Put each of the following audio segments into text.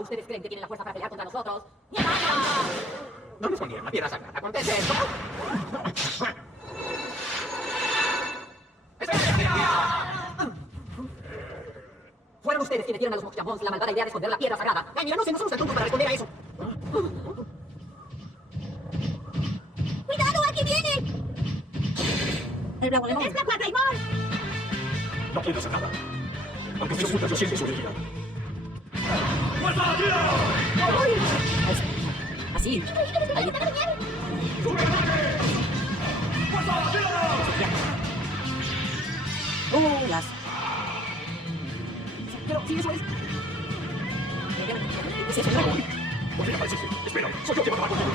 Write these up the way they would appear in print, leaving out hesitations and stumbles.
¿Ustedes creen que tienen la fuerza para pelear contra nosotros? ¿Dónde escondieron la piedra sagrada? ¿Acontece esto? Fueron ustedes quienes dieron a los Mokchamons la malvada idea de esconder la piedra sagrada. Ay, mira, no sé, no somos tan tontos para responder a eso. ¡Cuidado, aquí viene! El Black Greymon. ¡Es Black Greymon! No puedo hacer nada. Aunque se oculta, yo siento su energía. Así. Ahí. Las. Pero si eso es. ¿Es eso? ¿Por qué apareciste? Espera, soy yo quien va a acabar contigo.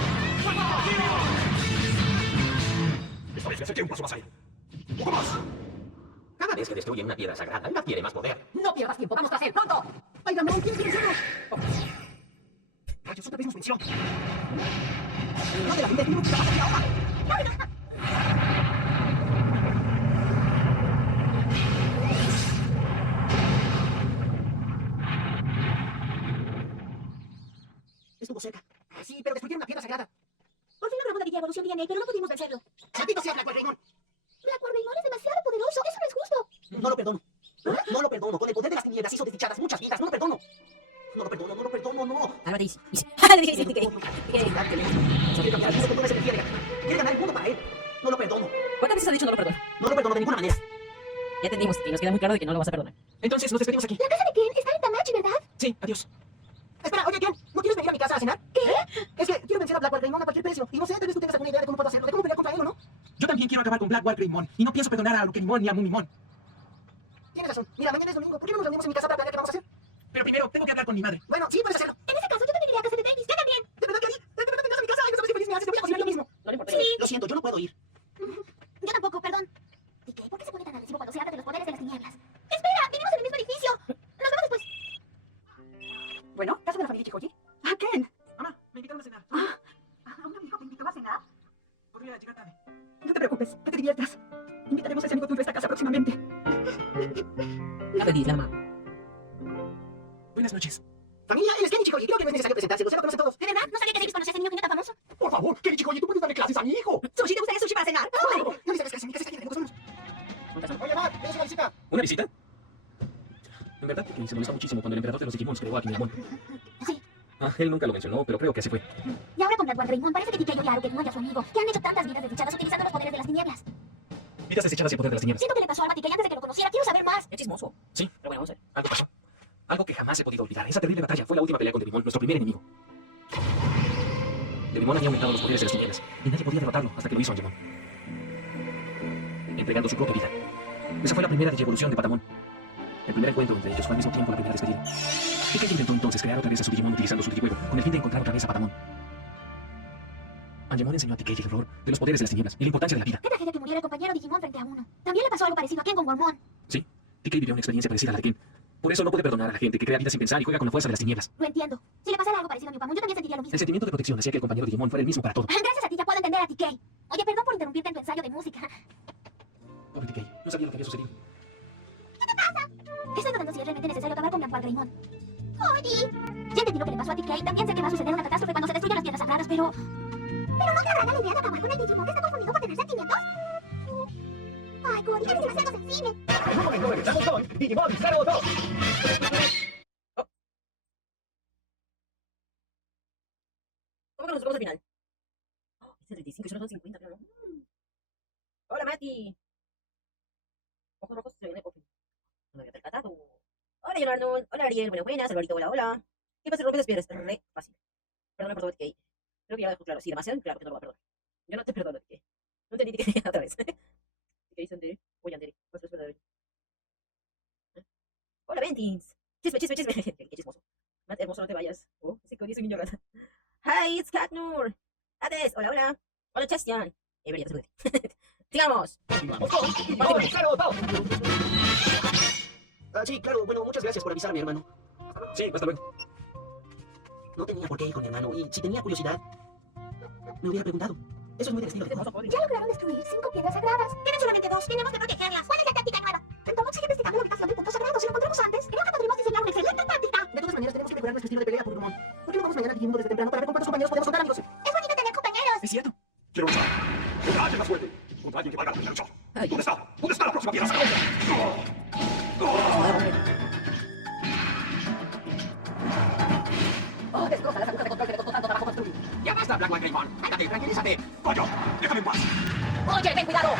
Esta vez le acerqué un paso más a él. ¡Un poco más! Cada vez que destruyen una piedra sagrada, él adquiere más poder. No pierdas tiempo, vamos tras él, pronto. Ay, Ramón, ¿quién quiere hacerlo? Rayos, otra vez nos venció. No de la vida, tenemos que pasar la hoja. Estuvo cerca. Sí, pero destruyeron una piedra sagrada. Por fin logramos la Villa Evolución DNA, pero no pudimos vencerlo. ¡Maldito sea Black Greymon! Black Greymon es demasiado poderoso, eso no es justo. No lo perdono. No lo perdono. Con el poder de las tinieblas hizo desdichadas muchas vidas. No lo perdono. No lo perdono, no lo perdono, no. Ahora dice. Quiere ganar el mundo para él. No lo perdono. ¿Cuántas veces has dicho no lo perdono? No lo perdono de ninguna manera. Ya entendimos y nos queda muy claro de que no lo vas a perdonar. Entonces nos despedimos aquí. La casa de Ken está en Tamachi, ¿verdad? Sí, adiós. Espera, oye, Ken, ¿no quieres venir a mi casa a cenar? ¿Qué? Es que quiero vencer a Black Greymon a cualquier precio. Y no sé, tal vez tú tengas alguna idea de cómo puedo hacerlo, de cómo pelear contra él o no. Yo también quiero acabar con Black Greymon y no pienso perdonar a Arukenimon ni a Mumimon. Tienes razón. Mira, mañana es domingo. ¿Por qué no nos reunimos en mi casa para planear qué vamos a hacer? Pero primero tengo que hablar con mi madre. Bueno, sí, puedes hacerlo. En ese caso, yo también iré a casa de Davis. ¡Yo también! ¿De verdad, Kelly? ¿De verdad vendrás a mi casa? Ay, no sabes qué feliz me haces. Te voy a cocinar yo mismo. No le importa. Sí. Lo siento, yo no puedo ir. Yo tampoco, perdón. ¿Y qué? ¿Por qué se pone tan agresivo cuando se habla de los poderes de las tinieblas? ¡Espera! ¡Vivimos en el mismo edificio! ¡Nos vemos después! Bueno, casa de la familia Chicoyi. Ah, Ken. Mamá, me invitaron a cenar. ¿Un amigo te invitó a cenar? Podría llegar tarde. No te preocupes, que te diviertas. Invitaremos a ese amigo tuyo a esta casa próximamente. No me digas, la mamá. Buenas noches. Familia, él es Ken Chicoyi. Creo que no es necesario presentarse. Se lo conocen todos. ¿De verdad? ¿No sabía que Davis conocía a ese niño que no famoso? Por favor, Kenny Chico, ¿tú puedes darle clases a mi hijo? ¿Sushi? ¿Te gustaría sushi para cenar? No le sabes que en mi casa está llena de cosas. Oye, Matt, ¿tienes una visita? ¿Una visita? En verdad que se molestó muchísimo cuando el emperador de los Digimons creó a Kinemon. Sí. Ah, él nunca lo mencionó, pero creo que así fue. Y ahora con Black Greymon parece que TK odia a Arukenimon y a su amigo, que han hecho tantas vidas desdichadas utilizando los poderes de las tinieblas. Vidas desechadas y el poder de las tinieblas. Siento que le pasó algo a TK antes de que lo conociera. Quiero saber más. Es chismoso. Sí, Pero bueno, vamos a ver. algo pasó. Algo que jamás he podido olvidar. Esa terrible batalla fue la última pelea con Devimon, nuestro primer enemigo. Devimon había aumentado los poderes de las tinieblas y nadie podía derrotarlo hasta que lo hizo Angemon, entregando su propia vida. Esa fue la primera Digievolución de Patamon. El primer encuentro entre ellos fue al mismo tiempo la primera despedida. TK intentó entonces crear otra vez a su Digimon utilizando su Digijuego con el fin de encontrar otra vez a Patamon. Angemon enseñó a TK el horror de los poderes de las tinieblas y la importancia de la vida. Qué tragedia que muriera el compañero Digimon frente a uno. También le pasó algo parecido a Ken con Wormmon. Sí, TK vivió una experiencia parecida a la de Ken. Por eso no puede perdonar a la gente que crea vida sin pensar y juega con la fuerza de las tinieblas. Lo entiendo. Si le pasara algo parecido a mi Upamon, yo también sentiría lo mismo. El sentimiento de protección hacía que el compañero Digimon fuera el mismo para todo. Gracias a ti ya puedo entender a TK. Oye, perdón por interrumpirte en tu ensayo de música. Pobre TK, no sabía lo que había sucedido. Estoy dudando si es realmente necesario acabar con Black Greymon. Oye. Ya entendí lo que le pasó a TK. También sé que va a suceder una catástrofe cuando se destruyan las piedras sagradas, pero... ¿Pero no te agrada la idea de acabar con el Digimon que está confundido por tener sentimientos? Ay, Cody, eres demasiado sensible. En un momento regresamos con Digimon 02. ¿Cómo que nos vemos al final? Oh, es 35 y solo son 50, claro. Hola, Mati. Ojos rojos se ven de coffee. No me había percatado. Hola, Leonardo. Hola, Ariel. Buenas. Alvarito, hola, hola. ¿Qué pasa? Rompe las piedras. Re fácil. Perdóname por todo, TK. Creo que ya lo dejo claro. Sí, demasiado claro que no lo voy a perdonar. Yo no te perdono, TK. No te entendí TK otra vez. TK Sandere. O Yandere. ¿Cuál es verdadero? Hola, Ventins. Chisme. Qué chismoso. Matt, hermoso, no te vayas. Oh, ese Cody es un niño rata. Hi, it's Katnur. Hades, hola. Hola, Chestian. Ya te saludé. Sigamos. Continuamos con Digimon 02. Sí, claro. Bueno, muchas gracias por avisarme, hermano. Sí, hasta luego. No tenía por qué ir con mi hermano. Y si tenía curiosidad, me hubiera preguntado. Eso es muy del estilo de Cody. Ya lograron destruir 5 piedras sagradas. Tienen solamente todos. Tenemos que protegerlas. ¿Cuál es la táctica nueva? Entonces sigue investigando la ubicación del punto sagrado. Si lo encontramos antes, creo que podremos diseñar una excelente táctica. De todas maneras, tenemos que mejorar nuestro estilo de pelea, Purgumon. ¿Por qué no vamos mañana al Digimundo desde temprano para ver con cuántos compañeros podemos contar, amigos? Es bonito tener compañeros. Es cierto. Quiero luchar. Contra alguien más fuerte. Contra alguien que valga la pena luchar. ¿Dónde está? ¿Dónde está la próxima piedra sagrada? Oh, destroza las agujas de control que le costó tanto trabajo construir. Ya basta, Black White Greymon. Cállate, tranquilízate. Vaya, déjame en paz. Oye, ten cuidado.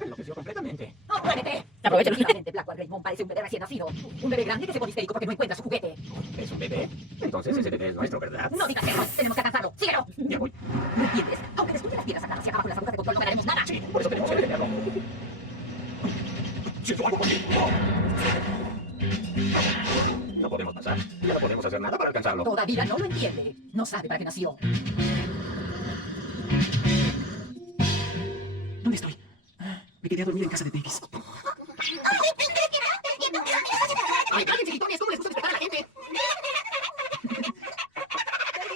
Enloqueció completamente. ¡Oh, muérete! Aprovecha. Finalmente, Black White Greymon parece un bebé recién nacido. Un bebé grande que se pone histérico porque no encuentra su juguete. ¿Es un bebé? Entonces ese bebé es nuestro, ¿verdad? No digas eso. Tenemos que alcanzarlo. ¡Síguelo! Ya voy. ¿Me entiendes? Aunque destruya las piedras sagradas y acaba con las agujas de control, no ganaremos nada. Sí, por eso tenemos que detenerlo. Siento algo por ti. No podemos pasar. Ya no podemos hacer nada para alcanzarlo. Todavía no lo entiende. No sabe para qué nació. ¿Dónde estoy? Me quedé a dormir en casa de Davis. ¡Ay, cállense, gritones! ¿Cómo les gusta despertar a la gente?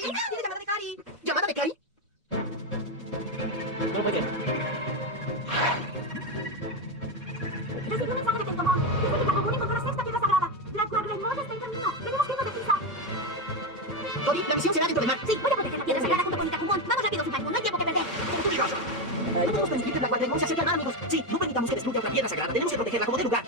¿Tiene llamada de Cari? ¿Llamada de Cari? No puede. Recibí un mensaje de Tentomon. Dice que Takaguni encontró la sexta piedra sagrada. Black White Greymon está en camino. Tenemos que irnos deprisa. Cody, la misión será dentro del mar. Sí, voy a proteger la piedra sagrada junto con Takaguni. Vamos rápido, Fimbulgum. No hay tiempo que perder. No podemos permitir que Black White Greymon se acerque al mar, amigos. Sí, no permitamos que destruya otra piedra sagrada. Tenemos que protegerla como de lugar.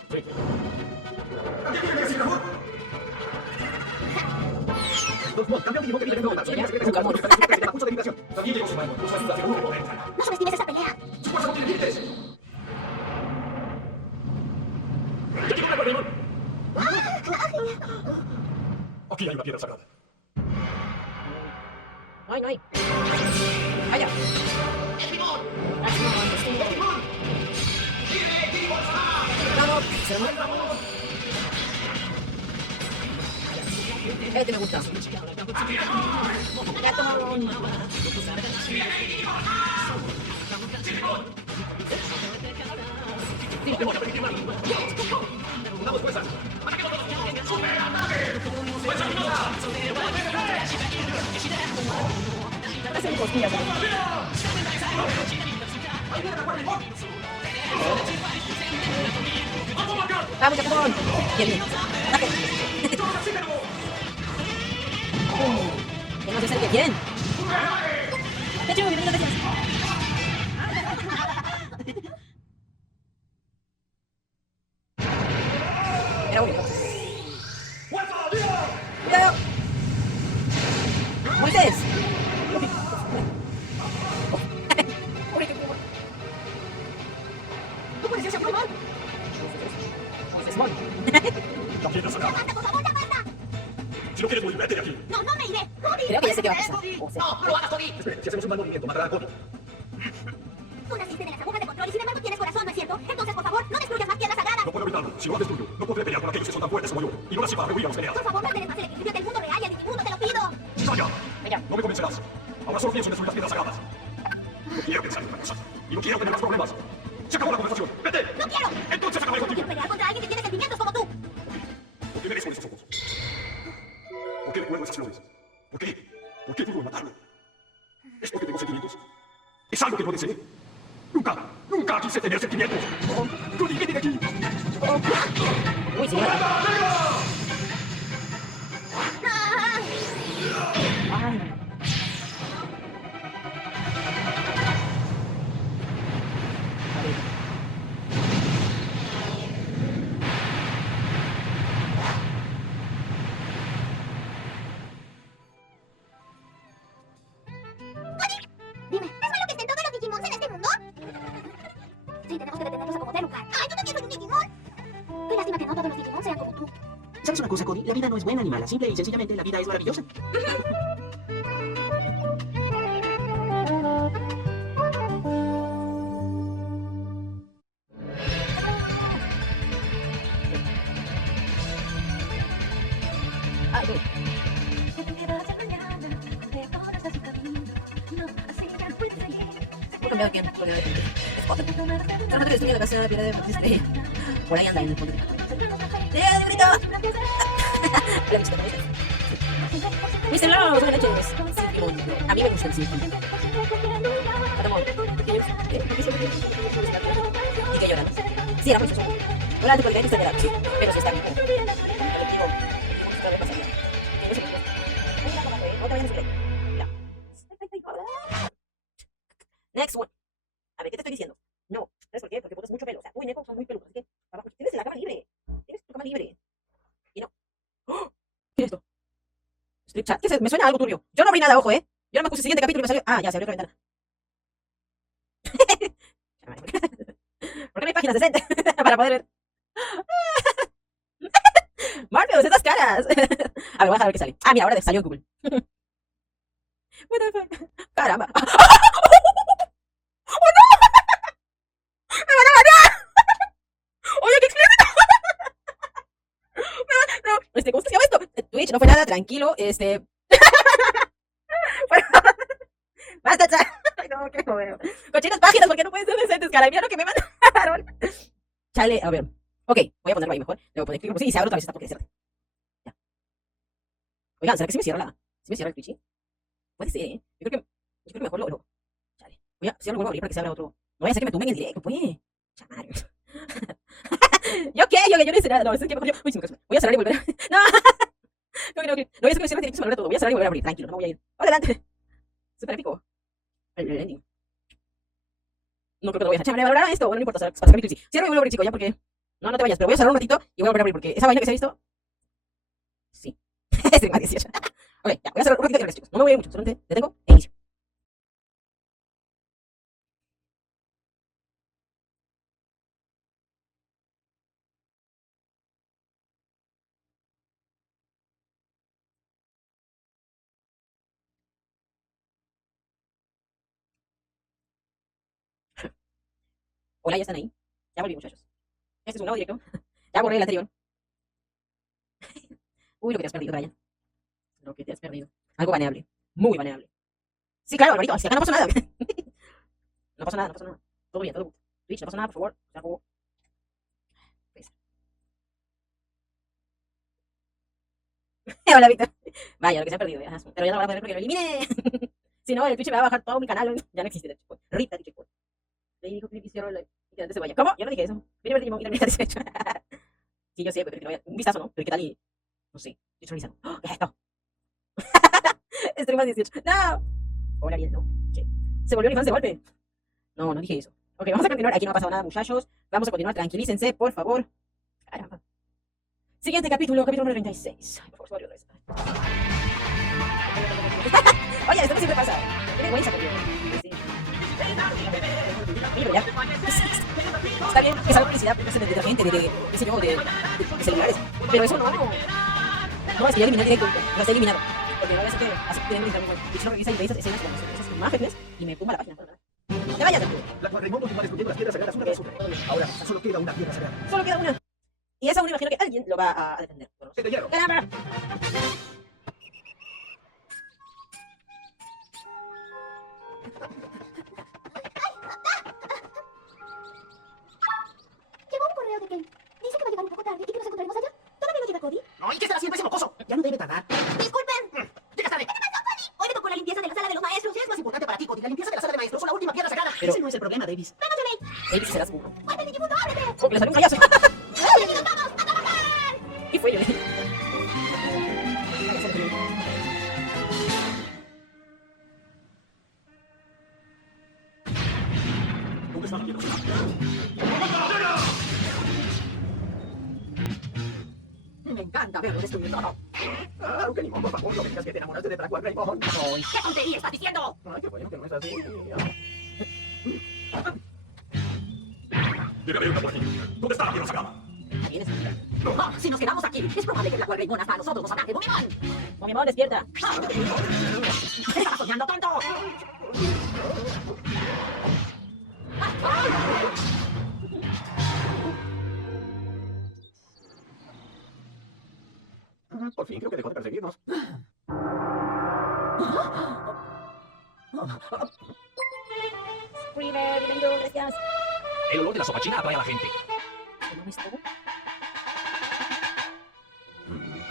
Purgumon, campeón Digimon que vive dentro del mar. Soy la secreta Pokémon. de la curso de liberación. También llegó su mano. Su ayuda seguro que podrá entrar. No subestimes esa pelea. Su fuerza no tiene límites. ¡Ya llegó Black White Greymon! Aquí hay una piedra sagrada. No hay, no hay. Vaya. Vamos. Se muere. Este me gusta. Gatón. ¡Damos fuerzas! Hacen cosquillas. Vamos, Gatón. Bien, bien. Date. Que no se acerque. Bien. De hecho, bienvenido, gracias. Era bonito. ¡Cuidado! ¡Moisés! ¿Tú puedes irse a Purgumon? Moisés Mon. La piedra sagrada. Basta, por favor, ya basta. Si no quieres morir, vete de aquí. No, no me iré. Cody. Creo que ya sé qué va a pasar. Oh, sí. No, no lo hagas, Cody. Espere, si hacemos un mal movimiento, matará a Cody. Tú naciste de las agujas de control y sin embargo tienes corazón, ¿no es cierto? Entonces, por favor, no destruyas más piedras sagradas. No puedo evitarlo. Si lo destruyo, no podré pelear con aquellos que son tan fuertes como yo. Y no así para rehuir a los peleas. Por favor, no alteres más el equilibrio del mundo real y al Digimundo, te lo pido. ¡Vaya! Vaya. No me convencerás. Ahora solo pienso en destruir las piedras sagradas. No quiero pensar en otra cosa. Y no quiero tener más problemas. Se acabó la conversación. ¡Vete! ¡No quiero! Entonces acabaré No quiero contigo. pelear contra alguien que tiene sentimientos como tú. ¿Por qué me ves con esos ojos? ¿Por qué recuerdo esas flores? ¿Por qué? ¿Por qué pudo matarlo? ¿Es porque tengo sentimientos? ¿Es algo que no deseé? Nunca quise tener sentimientos. ¡Cody, vete de aquí! Uy, señora. Ay. Dime, ¿es malo que estén todos los Digimons en este mundo? Sí, tenemos que detenerlos a como dé lugar. ¡Ay, yo también soy un Digimon! Qué lástima que no todos los Digimon sean como tú. ¿Sabes una cosa, Cody? La vida no es buena ni mala. Simple y sencillamente la vida es maravillosa. Ah, sí. Voy a cambiar quién. Porque es Potter. Trabajando el destino de la casa de la piedra de estrella. Por ahí anda en el fondo. ¡Llega de grito! ¿Lo he visto? ¿Lo viste? ¿Viste? No, son leches. A mí me gusta el cine. Patamón, ¿qué? ¿Y qué lloran? Sí, era muy soso. Hola, te podría extrañar, sí, pero sí está vivo. Digo, ¿qué le pasaría? Que no se preocupe. No te vayas a creer. Ya. Next one. A ver, ¿qué te estoy diciendo? No, ¿sabes por qué? Porque botas mucho pelo. O sea, uy, Neko, son muy peludos. Así que, abajo, tienes la cama libre. Tienes tu cama libre. Y no. ¡Oh! ¿Qué es esto? Strip chat. ¿Qué es? Me suena algo turbio. Yo no abrí nada, ojo, ¿eh? Yo no me puse el siguiente capítulo y me salió. Ah, ya, se abrió otra ventana. ¿Por qué no hay páginas decentes para poder ver? Marvelous, esas caras. A ver, voy a ver qué sale. Ah, mira, ahora salió en Google. What the fuck? Caramba. Oye, qué explícito. No, ¿cómo se llama esto? Twitch, no fue nada, tranquilo, Basta, chat. Ay, no, qué joder. Cochinas páginas, porque no pueden ser decentes, cara. Mira lo que me mandaron. Chale, a ver. Ok, voy a ponerlo ahí mejor. Le voy a poner clic. Sí, se abre otra vez esta porque cierra. Ya. Oigan, ¿será que sí me cierra ¿Sí me cierra el Twitch? Puede ser, ¿eh? Yo creo que mejor lo... Chale. Voy a... Si lo vuelvo a abrir para que se abra otro... No voy a hacer que me tumben en directo, pues. Chamario. ¿Yo qué? Yo no hice nada. No, es que mejor yo... Uy, se me casó. Voy a cerrar y volver a... No. No, no voy a hacer que me cierre directo y se me abre todo. Voy a cerrar y volver a abrir. Tranquilo, no voy a ir. Adelante. Súper épico. El ending. No creo que lo voy a hacer. Chame, valorar esto. Bueno, no importa. Hasta el capítulo sí. Cierro y vuelvo a abrir, chico, ya porque... No, no te vayas. Pero voy a cerrar un ratito y voy a volver a abrir porque esa vaina que se ha visto... Sí. Es más 18. Ok, ya. Voy a cerrar un ratito y regreso, chicos. No me voy a ir mucho. Solamente detengo e inicio. Hola, ya están ahí. Ya volví, muchachos. Este es un nuevo directo. Ya borré el anterior. Uy, lo que te has perdido, Brian. Lo que te has perdido. Algo baneable. Muy baneable. Sí, claro, Alvarito. Si acá no pasó nada. No pasó nada, no pasó nada. Todo bien, todo bien. Twitch, no pasó nada, por favor. Se acabó. Pues. Hola, Víctor. Vaya, lo que se ha perdido. Ya. Pero ya no lo voy a poner porque lo eliminé. Si no, el Twitch me va a bajar todo mi canal. Ya no existe. Rita, Twitch. Le dijo que hicieron y que antes se vaya. ¿Cómo? Yo no dije eso. Viene a ver Digimon y termina satisfecho. Sí, yo sé, pero que no vaya. Un vistazo, ¿no? Pero ¿qué tal? Y... No sé. Estoy revisando. ¡Oh! ¿Qué es esto? Estoy más 18. ¡No! Hola, bien, ¿no? ¿Qué? Se volvió OnlyFans de golpe. No, no dije eso. Ok, vamos a continuar. Aquí no ha pasado nada, muchachos. Vamos a continuar. Tranquilícense, por favor. Caramba. Siguiente capítulo, capítulo número 36. Ay, por favor, otra vez. Oye, esto no siempre pasa. Qué vergüenza, por Dios. Sí. Mira, ya. Está bien que salga publicidad de detergente, qué sé yo, de celulares. Pero eso no. No, es que ya eliminé el directo. Lo está eliminado. Porque no voy a hacer que así tienen que entrar. Y si no revisa y ve esas escenas con esas imágenes y me tumba la página. ¡Te vayas! La cual Raymond continúa destruyendo las piedras sagradas una tras otra. Ahora, solo queda una piedra sagrada. Solo queda una. Y esa una imagino que alguien lo va a defender. Bueno, ¡De hierro! ¡caramba! Llegó un correo de Ken. Dice que va a llegar un poco tarde y que nos encontraremos allá. ¿Todavía no llega Cody? No, ¿y qué estará haciendo ese mocoso? Ya no debe tardar. Disculpen. ¡Llega tarde! ¿Qué te pasó, Cody? Hoy me tocó la limpieza de la sala de los maestros. ¿Qué es más importante para ti, Cody? La limpieza de la sala de maestros o la última piedra sagrada. Pero- Ese no es el problema, Davis. Venga, Johnny. David serás burro. ¡Vuelve, Digimundo, ábrete! ¡Oh, que le salió un payaso! ¡Bienvenidos todos! ¡A trabajar! ¿Qué fue, Johnny? ¿Dónde está la piedra sagrada? Me encanta verlo destruir todo. Ah, Raymond, por favor, no me digas que te enamoraste de Dracual, Raymond. Ay, ¿Qué tontería estás diciendo? ay, qué bueno que no es así. Debe haber una por aquí. ¿Dónde está la piedra sagrada? ¿Vienes? No, si nos quedamos aquí, es probable que Dracual Raymond hasta a nosotros nos ataque. ¡Bumimón! ¡Mami, amor, despierta! ¡Estaba soñando, tonto! Por fin creo que dejó de perseguirnos. Screamer, bienvenido, gracias. El olor de la sopa china atrae a la gente. ¿No me estuvo?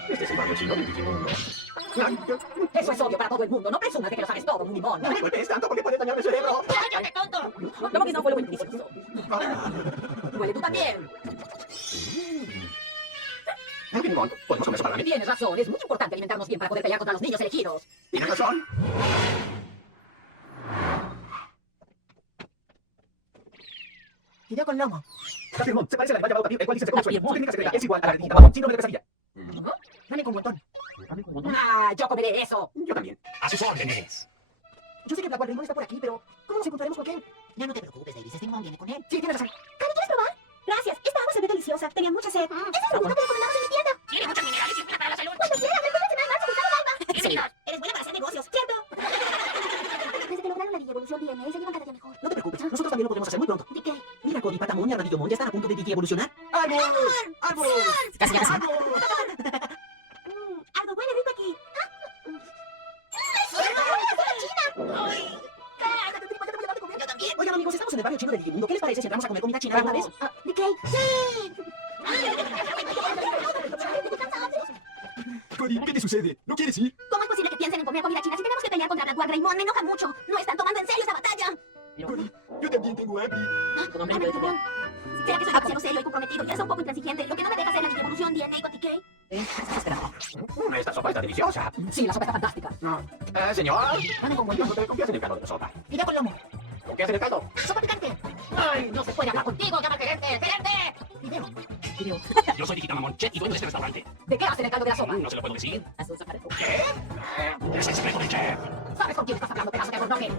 Este es el barrio chino del Digimundo. Eso es obvio para todo el mundo. No presumas de que lo sabes todo, Munimón. No me golpees tanto porque puedes dañarme el cerebro. ¡Cállate, tonto! ¿Cómo que no fue lo buenísimo? Huele tú también. Limón, podemos comer sopa ramen. Tienes razón. Es muy importante alimentarnos bien para poder pelear contra los niños elegidos. Tienes razón. Fideo con lomo. Capirmón, se parece al animal llamado tapir, el cual dice se come el sueño. Su técnica secreta es igual a la de Tamamón, síndrome de pesadilla. Dame con montón. Ah, yo comeré eso. Yo también. A sus órdenes. Yo sé que Black Raymond está por aquí, pero ¿cómo nos encontraremos con Ken? Ya no te preocupes, Davis. Este limón viene con él. Sí, tienes razón. Cari, ¿quieres probar? Gracias, esta agua se ve deliciosa. Tenía mucha sed. Esa es la fruta que recomendamos en mi tienda. Tiene muchos minerales y es buena para la salud. Cuando quiera, recuerda cenar más usado alma. Excelente. Eres buena para hacer negocios, ¿cierto? Desde que lograron la digievolución DNA, se llevan cada día mejor. No te preocupes, nosotros también lo podemos hacer muy pronto. ¿De qué? Mira, Cody, Patamón y Armadillomon ya están a punto de digievolucionar. ¡Árbol! ¡Árbol! Casi ya casi. Algo huele rico aquí. Yo también. Oigan, amigos, estamos en el barrio chino de Digimundo. ¿Qué les parece si entramos a comer comida china alguna vez? ¿De qué? ¡Sí! Cody, ¿qué te sucede? ¿No quieres ir? ¿Cómo es posible que piensen en comer comida china si tenemos que pelear contra Black Raymond? Me enoja mucho. No están tomando en serio esta batalla. Cody, yo también tengo hambre. Tu nombre Dame puede tu ser. gol. ¿Será que soy demasiado serio y comprometido y eres un poco intransigente? Lo que no me deja hacer la digievolución DNA con TK. Esta sopa está deliciosa. Sí, la sopa está fantástica. Señor, dame con buen tiempo, ¿te confías en el caldo de la sopa? Fideo con lomo. ¿Confías en el caldo? Sopa picante. Ay, no se puede hablar contigo. Llama al gerente. ¡Gerente! Fideo. Fideo. Yo soy Digitamamon Chet y dueño de este restaurante. ¿De qué hacen el caldo de la sopa? No se lo puedo decir. Haz un sopa de sopa. Es el secreto del chef. ¿Sabes con quién estás hablando, pedazo de gordoque?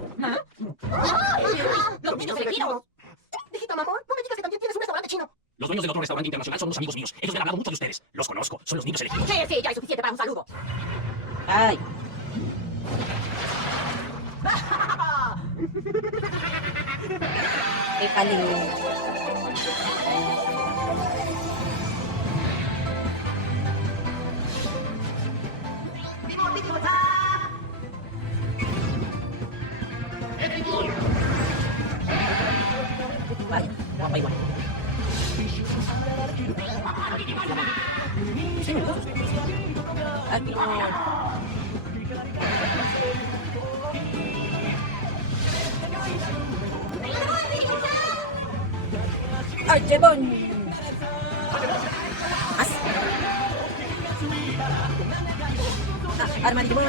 ¡Los niños elegidos! Dijita, mamón, no me digas que también tienes un restaurante chino. Los dueños del otro restaurante internacional son unos amigos míos. Ellos me han hablado mucho de ustedes. Los conozco. Son los niños elegidos. Sí, sí, ya hay suficiente para un saludo. Ay. Vale, guapa igual. Sí, me gusta. Aquí no. Archibon. Armadillo.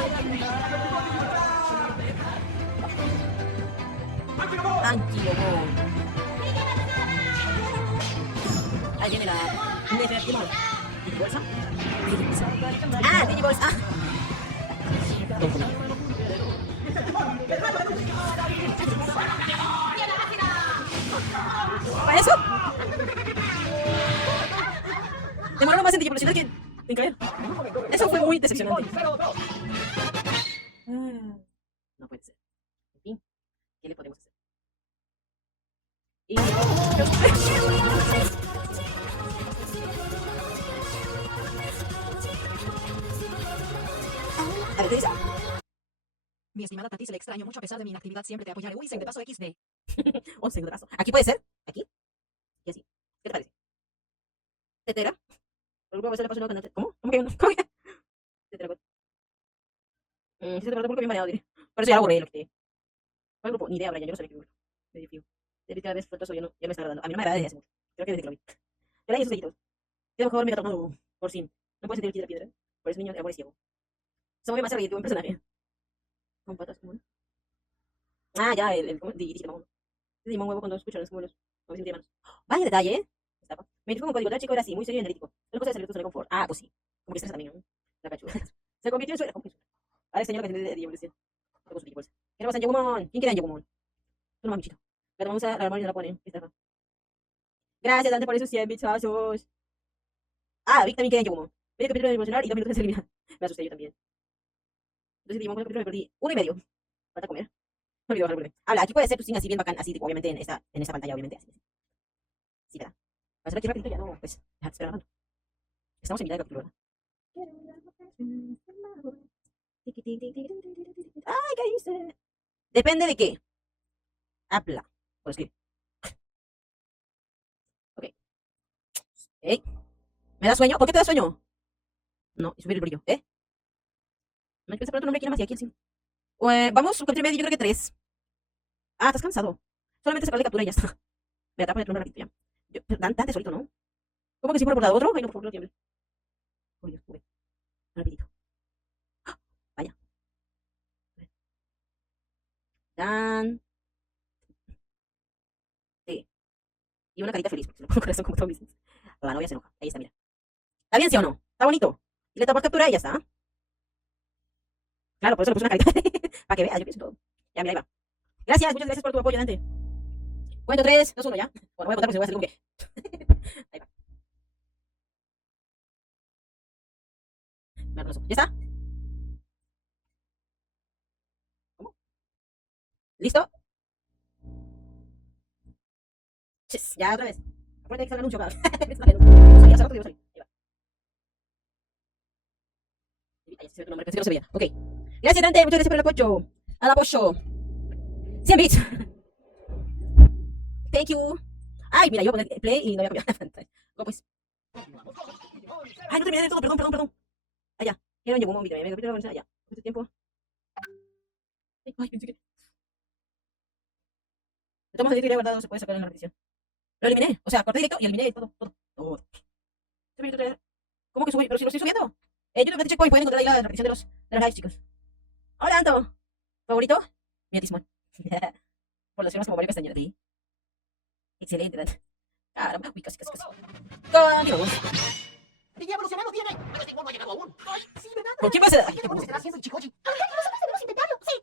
Antílogo. Ahí viene la Digibolsa. ¿Digibolsa? Ah, Digibolsa. ¿Para eso? Demoraron más en Digivolucionar que en caer. Eso fue muy decepcionante. No puede ser. En fin, ¿qué le podemos hacer? Y... A ver, ¿qué dice? Mi estimada Tati, se le extraño mucho a pesar de mi inactividad. Siempre te apoyaré. Uy, de paso XD. 11 de paso. ¿Aquí puede ser? ¿Aquí? Y así. ¿Qué te parece? ¿Tetera? ¿Por qué se le pasó una canal? ¿Cómo? ¿Cómo que no? ¿Cómo que? Tetera. Sí, te parece porque bien mareado, diré. Por eso ya lo borré, lo quité. ¿Cuál grupo? Ni idea, Brian. Yo no sabía qué grupo. Medio frío. De cada vez fotoso ya no me está agradando. A mí no me agrada desde hace mucho. Creo que desde que lo vi. Pero ahí esos deditos. Qué mejor me tomado por fin. No puedes sentir el piedra. Por ese niño de amor es ciego. Se mueve más rápido, un personaje. Con patas como él. Ah, ya, ¿cómo? Digimon. Digimon huevo con dos cucharones como los. Como si manos. Vaya detalle, ¿eh? Estaba. Me identifico con código. Tal chico era así, muy serio y analítico. Solo cosa de salir de su zona de confort. Ah, pues sí. Como que estresa también, ¿no? La cachuga. Se convirtió en su era. ¿Cómo que su? Ahora extrañó la canción de evolución. Con su Digibolsa. ¿Qué pasa en Yogumon? ¿Quién queda en Yogumon? Tú no mamichito. La tomamos a la armario y no la ponen. Estafa. Gracias, Dante, por esos 100 bichazos. Ah, Vic también queda en Yogumon. Medio capítulo de evolucionar y 2 minutos de eliminar. Me asusté yo también. Entonces, Digimon, capítulo me perdí 1,5. Falta comer. No olvido bajar el volumen. Habla, aquí puede ser tu sin así bien bacán, así, tipo, obviamente en esta pantalla, obviamente, así. Sí, ¿verdad? Para hacer aquí rapidito ya no, pues, dejad esperar grabando. Estamos en mitad del capítulo, ¿verdad? Ay, ¿qué dice? Depende de qué. Habla. Por escribir. Ok. ¿Eh? ¿Me da sueño? ¿Por qué te da sueño? No, y subir el brillo, ¿eh? Me empecé por otro nombre, ¿quién más? Y aquí sí. Vamos, con medio, yo creo que 3. Ah, estás cansado. Solamente sacarle captura y ya está. Me atrapa el nombre ratito ya. Dante solito, ¿no? ¿Cómo que si fuera por lado otro? Ay, no, por favor, no tiemble. Uy, Dios, sube. Rapidito. ¡Ah! Vaya. Dan. Sí. Y una carita feliz, porque se le pone corazón como todo mismo. La novia se enoja. Ahí está, mira. ¿Está bien, sí o no? Está bonito. Y le tapo captura y ya está. Claro, por eso le puse una carita. Para que vea, yo pienso todo. Ya, mira, ahí va. Gracias, muchas gracias por tu apoyo, Dante. Cuento 3, 2, 1, ya. Bueno, voy a contar porque se voy a hacer como que. Ahí va. Me atraso. ¿Ya está? ¿Cómo? ¿Listo? Chis, ya otra vez. Acuérdate que sale el anuncio, cabrón. No salía hace rato que iba a salir. Ahí va. Ahí se ve tu nombre, pensé que no se veía. Ok. Gracias, Dante. Muchas gracias por el apoyo. Al apoyo. 100 bits. Thank you. Ay, mira, yo voy a poner play y no voy a cambiar la pantalla. Bueno, pues. Ay, no terminé de todo, perdón. Allá. Ya no llegó un video, me capítulo allá. ¿Cuánto tiempo? Ay, pensé que. De todos modos, el directo guardado se puede sacar en la repetición. Lo eliminé. O sea, corté directo y eliminé todo. ¿Cómo que subí? Pero si lo estoy subiendo. YouTube de Checkpoint pueden encontrar ahí la repetición de los lives, chicos. Hola, Anto. ¿Favorito? Mira, Tismón. Por las firmas como Mario Castañeda, sí. Excelente, Dante. Caramba, uy, casi. Continuamos. DJ evolucionado tiene. Pero este igual no ha llegado aún. Ay, sí, ¿verdad? ¿Con quién pasa? ¿Qué demonios estará haciendo el Chicoji? Nosotros debemos intentarlo, sí.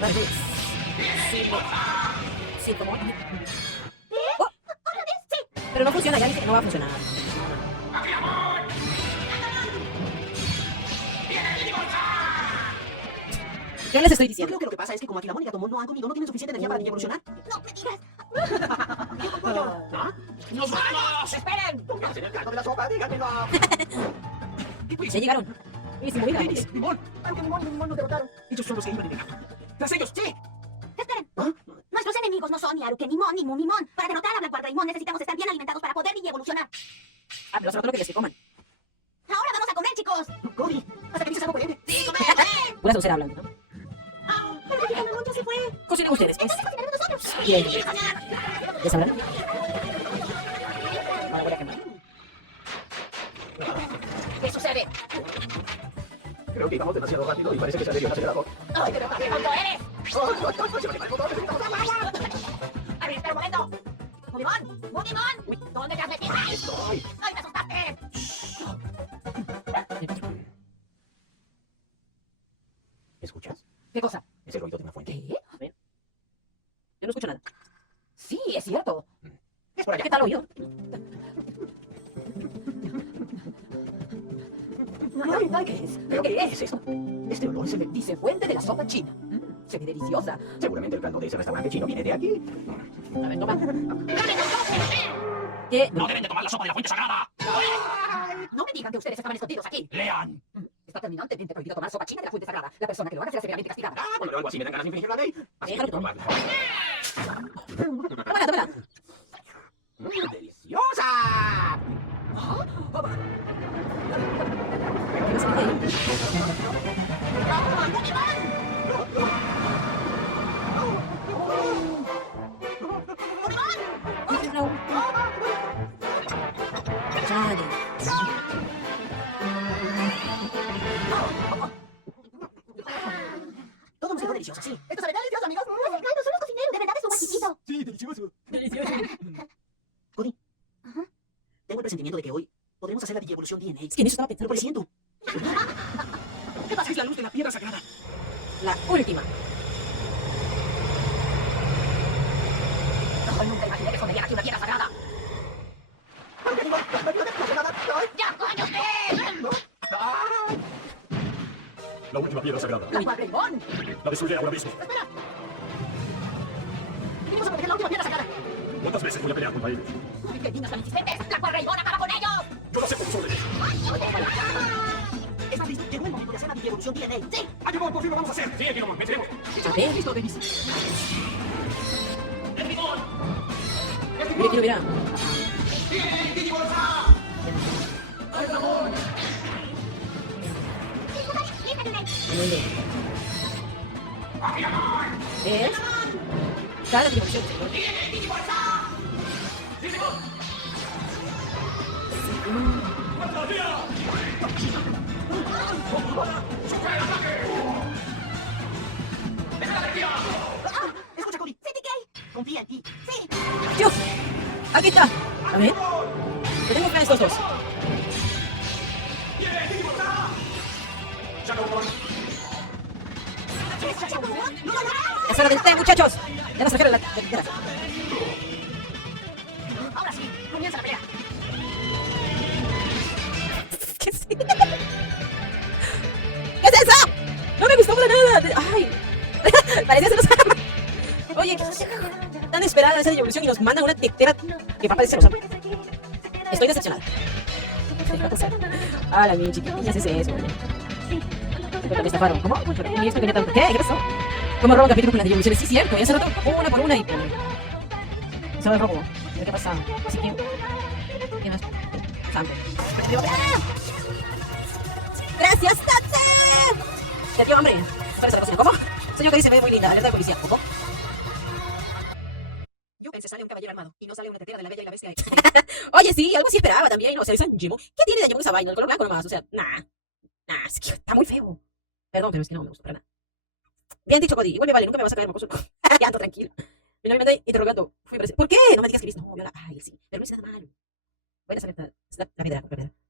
Vale, sí, como. Oh, ¿Otra vez? Sí. pero no funciona, ya dice que no va a funcionar. ¿Qué les estoy Yo diciendo? creo que lo que pasa es que como Akilamon y Gatomon no han comido, no tienen suficiente energía para DJ evolucionar. No me digas. ¿Ah? ¡Nos vamos! ¡Esperen! Pónganse en el caldo de la sopa, díganmelo. Ya llegaron. Y sin movida. Iris, Limón. Aunque Limón y Limón nos derrotaron. Ellos son los que iban en el gato. ¡Tras ellos! ¡Sí! Esperen. ¿Ah? Nuestros enemigos no son ni Haruken ni Mon ni Mumimon. Para derrotar a Black Greymon necesitamos estar bien alimentados para poder evolucionar. Ah, pero solo lo que les que coman. Ahora vamos a comer, chicos. Cody, hasta que dices algo coherente. Sí, comer. Puras usar hablando, ¿no? Pero que Gatomon ya se fue. Cocinen ustedes, pues. Entonces cocinaremos nosotros. Bien. ¿Ya sabrán? Ahora voy a quemar. ¿Qué sucede? Creo que íbamos demasiado rápido y parece que se adherió el acelerador. ¡Ay, pero qué tonto eres! ¡Se me va el motor! ¡Necesitamos agua! A ver, espera un momento. ¡Mumimon! ¡Mumimon! ¿Dónde te has metido? ¡Estoy! ¡Ay, me asustaste! ¿Escuchas? ¿Qué cosa? Es el ruido de una fuente. ¿Qué? Yo no escucho nada. Sí, es cierto. Es por allá. ¿Qué tal oído? Ay, ¿qué es? ¿Pero ¿Qué qué es? es esto? Este olor es el de... Dice fuente de la sopa china. Se ve deliciosa. Seguramente el caldo de ese restaurante chino viene de aquí. A ver, toma. ¿Qué? ¡No deben de tomar la sopa de la fuente sagrada! No me digan que ustedes estaban escondidos aquí. ¡Lean! Está terminantemente prohibido tomar sopa china de la fuente sagrada. La persona que lo haga será severamente castigada. Ah, cuando leo algo así me dan ganas de infringir la ley. Así Déjalo que tomar. probarla. Tómala. ¡Deliciosa! ¿Qué vas a hacer ahí? No. Chale. Todo nos quedó delicioso, sí. Esto sabe delicioso, amigos. No es el caldo, son los cocineros. De verdad es un chiquito. Sí, delicioso. Delicioso. Cody. Tengo el presentimiento de que hoy podremos hacer la digievolución DNA. Es que en eso estaba Lo pensando. presiento. ¿Qué pasa? Es la luz de la piedra sagrada. La última. No, nunca imaginé que esconderían aquí una piedra sagrada. ¡Ya, coño, La última piedra sagrada. ¡La Cuadreimón! La destruiré ahora mismo. ¡Espera! Vinimos a proteger la última piedra sagrada. ¿Cuántas veces voy a pelear contra ellos? ¡Ay, qué niños tan insistentes! ¡La Cuadreimón acaba con ellos! Yo no sé cómo son ellos. ¿Estás listo? Llegó el momento de hacer la digievolución DNA. ¡Sí! ¡Ayúdame, por fin lo vamos a hacer! Sí, aquí nomás, meteremos. A ver. ¡Listo, Denis! Mira, quiero ver. ¡Digievolución! Muy ¿ves? Cada distribución. Escucha, Cody. Confía en ti. ¡Dios! Aquí está. A ver. Te tengo planes estos dos. Es hora del té, muchachos. Ya nos trajeron la tetera. Ahora sí, comienza la pelea. ¿Qué es? ¿Qué es eso? No me gustó para nada. Ay. Parecía ser los... Oye, tan esperada esa evolución y nos mandan una tetera que va a parecer rosa. Estoy decepcionada. Ah, la mi chiquitilla hace eso. Pero me estafaron. ¿Cómo? ¿Y esto que ya tanto? ¿Qué? ¿Qué pasó? ¿Cómo roban capítulos con las evoluciones? Sí, cierto. Ya se roto una por una y... Eso es robo. ¿Qué ha pasado? Así que... ¿Qué más? Santo. ¡Gracias, Tate! ¿Te dio hambre? Parece la cocina. ¿Cómo? Señor que dice, ve muy linda. Alerta de policía. ¿Cómo? Yo pensé sale un caballero armado y no sale una tetera de la bella y la bestia. Oye, sí, algo así esperaba también. O sea, es Jimo. ¿Qué tiene de Jimo esa vaina? El color blanco nomás. O sea, nah, es que está muy feo. Perdón, pero es que no me gusta para nada. Bien dicho, Cody. Igual me vale, nunca me vas a caer mocoso. Ya ando tranquilo. Mi novio me anda interrogando. ¿Por qué? No me digas que viste. No, Viola. Ay, sí. Pero no hice nada malo. Buena saber la piedra.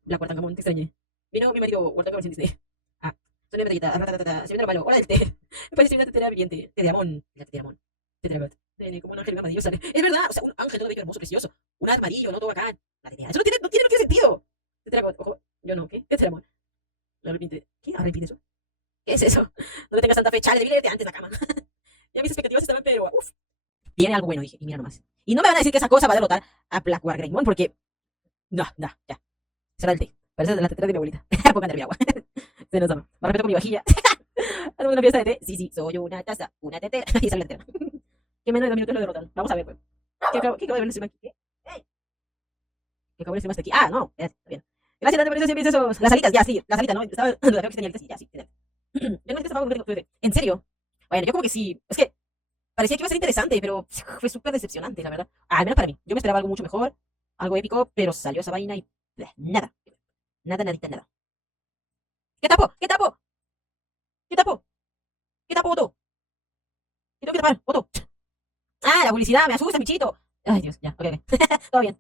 La Guartangamón, te extrañé. Vino mi marido Guartangamón sin Disney. Ah, soy una medallita. Se viene lo malo. Hora del té. Me parece una tetera viviente. Té de amón. La té de amón. Tetragot. Como un ángel armadillo sale. Es verdad. O sea, un ángel todo bello, hermoso, precioso. Un armadillo, no todo bacán. La tetera. Eso no tiene sentido. Tetragot. Ojo. Yo no. ¿Qué? ¿Qué es el amor? La arrepinte. ¿Qué? ¿Arrepinte eso? ¿Qué es eso? No le tengas tanta fe, chale, debí leerte antes la cama. Ya mis expectativas estaban, pero uff. Viene algo bueno, dije, y mira nomás. Y no me van a decir que esa cosa va a derrotar a Blackwater Greymon, porque... No, ya. Será el té. Parece la tetera de mi abuelita. Pongan mi agua. Se nos toma. Me respeto con mi vajilla. Hacemos una fiesta de té. Sí, soy una taza, una tetera. Y sale la tetera. Que menos de 2 minutos lo derrotan. Vamos a ver, pues. ¿Qué acabo de ver el stream aquí? ¿Qué? ¡Ey! ¿Qué acabo de ver el stream hasta aquí? Ah, no. Está bien. Gracias, Dante, por eso siempre dices esos... Las alitas, ya, sí. Las alitas, ¿no? Estaba... La veo que tenía alitas y ya, sí. Yo no estaba con ¿En serio? Bueno, yo como que sí. Es que parecía que iba a ser interesante, pero fue súper decepcionante, la verdad. Al menos para mí. Yo me esperaba algo mucho mejor, algo épico, pero salió esa vaina y nada. Nada. ¿Qué tapo? Otto? ¿Qué tengo que tapar? Otto. Ah, la publicidad, me asusta, bichito. Ay, Dios, ya, ok. Todo bien.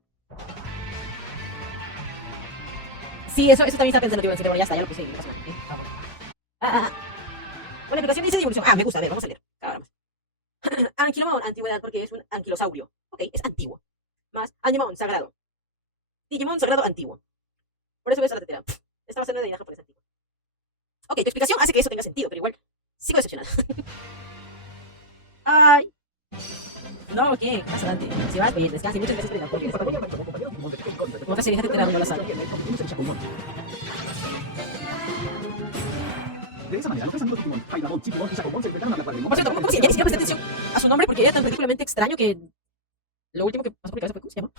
Sí, eso también está pensando, tío. Bueno, ya está, ya lo puse. Una aplicación dice evolución. Me gusta, a ver, vamos a leer. Ahora más. Anquilomón, antigüedad, porque es un anquilosaurio. Ok, es antiguo. Más, Animón, sagrado. Digimon, sagrado, antiguo. Por eso ves a la tetera. Esta va a ser una deidad japonesa antigua. Ok, tu explicación hace que eso tenga sentido, pero igual sigo decepcionada. Ay. No, ¿qué? Más adelante. Si vas, bien, descansa y muchas gracias por el apoyo. Como otra serie de tetera, no la sala. De esa manera, los tres amigos de Digimon, Paimon, Chipimon y Shakomon se enfrentaron a Blackwater Greymon. Por cierto, ¿cómo se llama? Ni siquiera presté atención a su nombre porque era tan ridículamente extraño que lo último que pasó por mi cabeza fue ¿cómo se llama?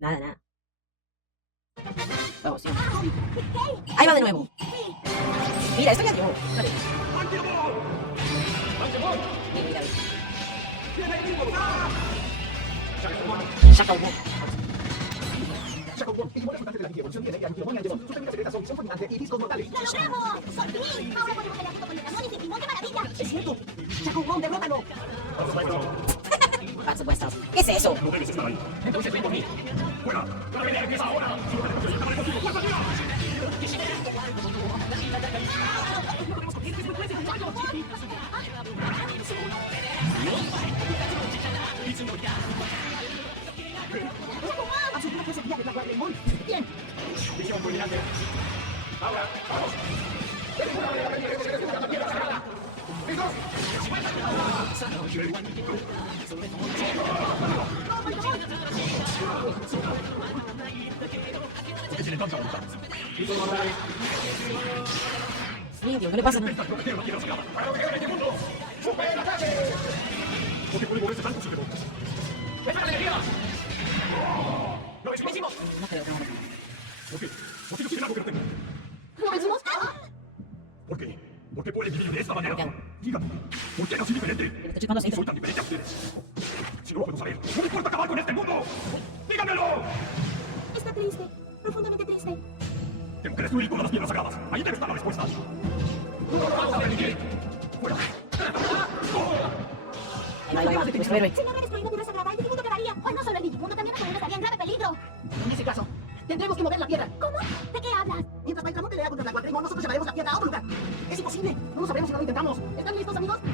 Nada. Vamos, sí. Ahí va de nuevo. Mira, esto ya dio. Mira. Shakomon. Shakomon, Digimon resultante de la evolución tiene Anquilomon y Angemon. Sus técnicas secretas son visión fulminante y discos mortales. ¡Lo logramos! ¡Por fin! Ahora podemos pelear junto con Metamon y Digimon. ¡Qué maravilla! ¡Es cierto! ¡Shakomon, derrótalo! Por supuesto. ¿Qué es eso? No debes estar ahí. Entonces ven por mí. ¡Fuera! ¡La pelea empieza ahora! Si no te dejas llamaré contigo. ¡Fuerza mía! ¡Absoluta fuerza guía de Blackwater Greymon! ¡Bien! Visión fulminante. Ahora, vamos. ¿Por qué tiene tanta voluntad? Sí, Dios, ¿qué le pasa? ¡Esta prometida no quiero escapar! ¡Para que gane el mundo! ¡Super ataque! ¿Por qué puede moverse tanto si te montas? ¡Es la energía! ¡Lo hicimos! No creo que no. ¿Por qué? ¿Por qué no tienen algo que no tengo? ¿Lo vencimos? ¿Por qué? ¿Por qué pueden vivir de esta manera? ¿Por qué? Dígame, ¿por qué nací diferente? Le estoy chupando Y aceite. soy tan diferente a ustedes. Si no lo puedo saber, no me importa acabar con este mundo. ¡Díganmelo! Está triste, profundamente triste. Tengo que destruir todas las piedras sagradas. Ahí debe estar la respuesta. ¡No lo vamos a permitir! ¡Fuera! Ahí va, nuestro héroe. Si no hubiera destruido Tierra Sagrada, el Digimundo quedaría. Hoy no solo el Digimundo, también la estaría en grave peligro. En ese caso, tendremos que mover la piedra. ¿Cómo? ¿De qué hablas? Mientras Paitramón pelea contra Black Greymon, nosotros llevaremos la piedra a otro lugar. Es imposible. No lo sabremos si no lo intentamos. ¿Están listos, amigos? Sí,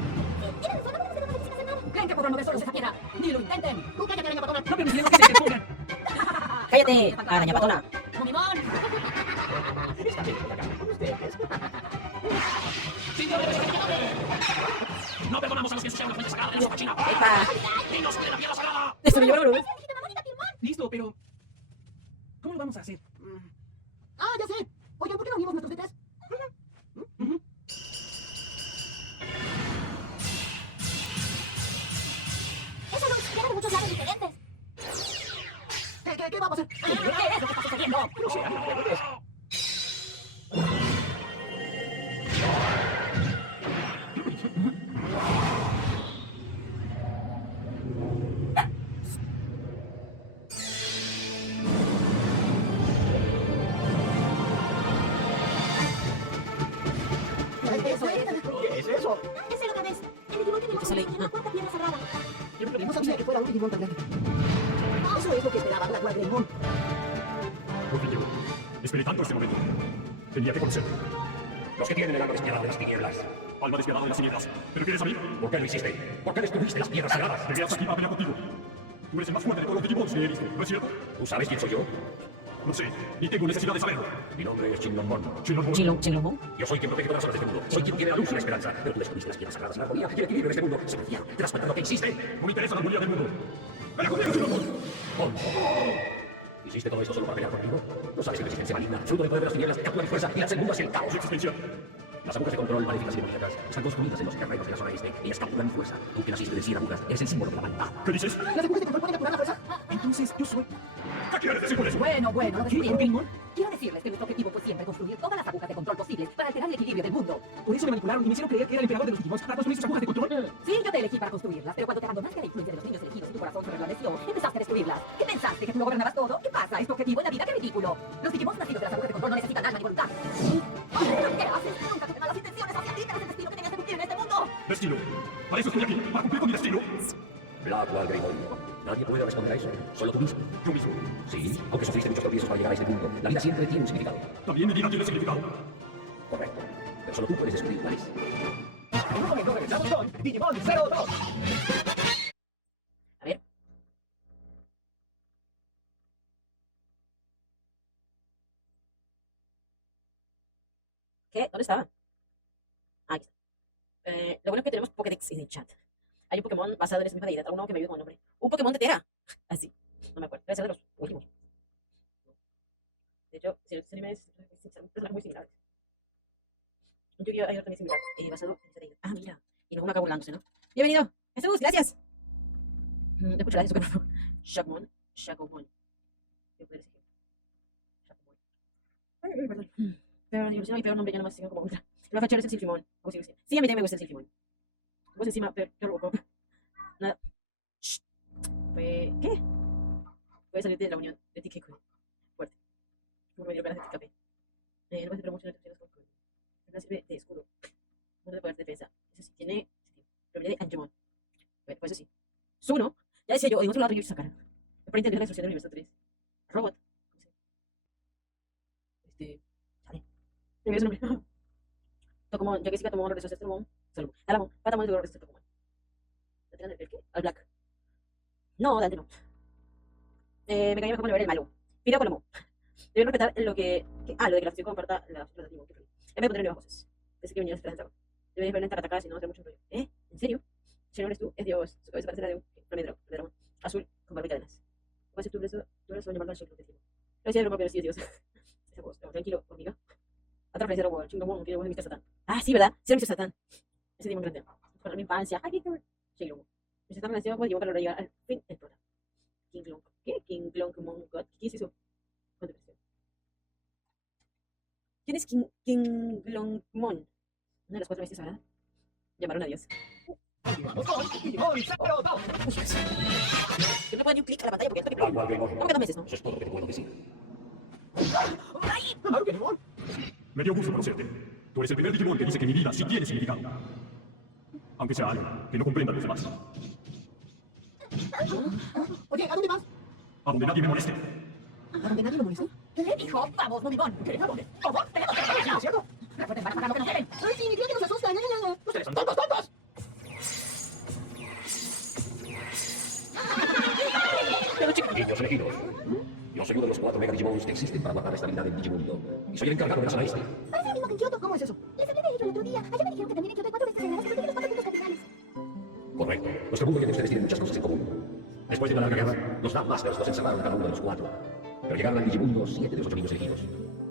tienen razón, no podemos hacer nada difícil hacer nada. ¿Creen que podrán mover solos esa piedra? ¡Ni lo intenten! Tú cállate, araña patona. ¡No permitiremos que se interpongan! ¡Cállate, araña patona! ¡Mumimón! Está bien, por acá, con ustedes. No perdonamos a los que ensuciaron la fuente sagrada de nuestra cochina. ¡Epa! ¡Y nos sobre la piedra sagrada! ¡Esto me lleva oro! Listo, pero... ¿Cómo lo vamos a hacer? Ah, ya sé. Oigan, ¿por qué no unimos nuestros detrás? Esa luz viene de muchos lados diferentes. ¿Qué vamos a hacer? ¿Qué es lo que está sucediendo? No sé, no puedes. ¿Qué es eso? Ese es lo que ves. El Digimon que vimos ¿Qué sale? en una cuarta piedra sagrada. No sabía que fuera un Digimon tan grande. Eso es lo que esperaba Black Greymon. Por fin llegó. Esperé tanto este momento. Tenía que conocerlo. Los que tienen el alma despiadada de las tinieblas. Alma despiadada de las tinieblas. ¿Pero quieres a mí? ¿Por qué lo hiciste? ¿Por qué destruiste las piedras sagradas? Te quedas aquí para pelear contigo. Tú eres el más fuerte de todos los Digimons que he visto, ¿no es cierto? ¿Tú sabes quién soy yo? No sé, ni tengo necesidad de saberlo. Mi nombre es Shinlongmon. Chinglong. Yo soy quien protege todas las horas de este mundo. Soy quien tiene la luz y la esperanza. Pero tú destruiste las piedras sagradas, la armonía y el equilibrio de este mundo. Sebastián, ¿te das cuenta de lo que hiciste? No me interesa la armonía del mundo. ¡Ven conmigo, Shinlongmon! ¿Cómo? ¿Hiciste todo esto solo para pelear conmigo? ¿No sabes que tu existencia maligna, fruto del poder de las tinieblas, captura mi fuerza y lanza el mundo hacia el caos? Su existencia. Las agujas de control maléficas y demoníacas están construidas en los terrenos de la zona este. Ellas capturan fuerza. Tú que naciste de 100 agujas, eres el símbolo de la maldad. ¿Qué dices? ¿Las agujas de control pueden capturar la fuerza? Entonces, yo soy... ¿Qué quieres decir con eso? Bueno, ¿lo destruyen, Greymon? Quiero decirles que nuestro objetivo fue siempre construir todas las agujas de control posibles para alterar el equilibrio del mundo. Por eso me manipularon y me hicieron creer que era el emperador de los Digimons para construir sus agujas de control. Sí, yo te elegí para construirlas, pero cuando te abandonaste a la influencia de los niños elegidos y tu corazón se reblandeció, empezaste a destruirlas. ¿Qué pensaste? ¿Que tú lo gobernabas todo? ¿Qué pasa? ¿Es tu objetivo en la vida? ¡Qué ridículo! Los Digimons nacidos de las agujas de control no necesitan alma ni voluntad. ¿Sí? ¿Qué haces? Nunca tuve malas intenciones hacia ti, pero es el destino que tenías que cumplir en este mundo. Destino. Para eso estoy aquí, para cumplir con mi destino. Blackwall Greymon. Nadie puede responder a eso. Solo tú mismo. Yo mismo. Sí, aunque sufriste muchos tropiezos para llegar a este punto, la vida siempre tiene un significado. También mi vida tiene significado. Correcto. Pero solo tú puedes descubrir cuál es. En un momento regresamos con Digimon 02. A ver. ¿Qué? ¿Dónde estaba? Ah, aquí está. Lo bueno es que tenemos Pokédex en el chat. Hay un Pokémon basado en esa misma deidad. Uno que me ayude con el nombre. Un Pokémon de Tera. Así. No me acuerdo. Debe ser de los últimos. De hecho, si los animes son muy similares. Un Yu-Gi-Oh! Hay otro también similar. Basado en esa deidad. Ah, mira. Y luego me acabo volándose, ¿no? Bienvenido. Jesús, gracias. Escucha eso, por favor. Shakumon. Shakumon. ¿Qué puede decir? Shakumon. Ay, perdón. Peor diversión y peor nombre, ya nomás sigo como ultra. Lo fachero es el Silphimon. Sí, a mí también me gusta el Silphimon. Vos encima, pero yo lo boco. Nada. Shh. ¿Qué? Voy a salir de la unión de TK fuerte. Como me dio ganas de TKP. No me promocionar terceros con no sirve de escudo. No de poder de defensa. Eso sí, tiene. Proviene de Angemon. Bueno, pues eso sí. Suno. Ya decía yo, en otro lado yo sacar. Para entender la instrucción del universo 3. Robot. Sale. Me dio ese nombre. Tokomon. Ya que sí que Tokomon regresó a Salomón. Alamon. Patamon de regresó a Tokomon. ¿Le tiran el qué? Al Black. No, Dante no. Me caí mejor con el malo. Pido Colombo. Deben respetar lo que. Lo de que la acción comparta la acción. En vez de ponerle más voces. Pensé que venía a esperar el trago. Debe diferente para atacar si no hace mucho rollo. ¿En serio? Si no eres tú, es Dios. Su cabeza parecerá de un dragón. Azul con barba y cadenas. ¿Cómo es tu brazo? Tu brazo llamarlo al objetivo. No decía broma, pero sí es Dios. Ese voz. Tranquilo, hormiga. Otra frase era bueno. Chingón, que es Mr. Satan. Ah, sí, ¿verdad? Sí, era Mr. Satan. Ese demon grande. Con mi infancia. Ay, qué Chingón. Mr. Satan nació cuando llegó para llegar al fin del programa. King Long. ¿Qué? King Long God. ¿Qué es eso? ¿Quién es King Longmon? Una de las 4 bestias ahora llamaron a Dios. Vamos con Digimon 02. Yo no puedo ni un clic a la pantalla porque estoy Black Wild Greymon. ¿Cómo que 2 meses, no? Eso es todo lo que te puedo decir. Arcanimon. Me dio gusto conocerte. Tú eres el primer Digimon que dice que mi vida sí tiene significado. Aunque sea algo que no comprendan los demás. Oye, ¿a dónde vas? A donde nadie me moleste. ¿A dónde nadie me moleste? ¿Qué dijo? Vamos, Mumimon. ¿Qué? ¿A dónde? ¿Cómo? ¿Tenemos que ir? ¿Es cierto? Las fuertes van a pagar lo que nos deben. Ay, sí, mi tía que nos asusta. Ustedes son tontos, tontos. Niños elegidos. Yo soy uno de los 4 Mega Digimons que existen para guardar la estabilidad del Digimundo. Y soy el encargado de la zona este. Parece el mismo que en Kioto. ¿Cómo es eso? Les hablé de ello el otro día. Allá me dijeron que también en Kioto hay 4 bestias sagradas que protegen los 4 puntos cardinales. Correcto. Nuestro mundo y el de ustedes tienen muchas cosas en común. Después de una larga guerra, los Dark Masters nos encerraron cada uno de los 4. Pero llegaron al Digimundo 7 de los 8 niños elegidos.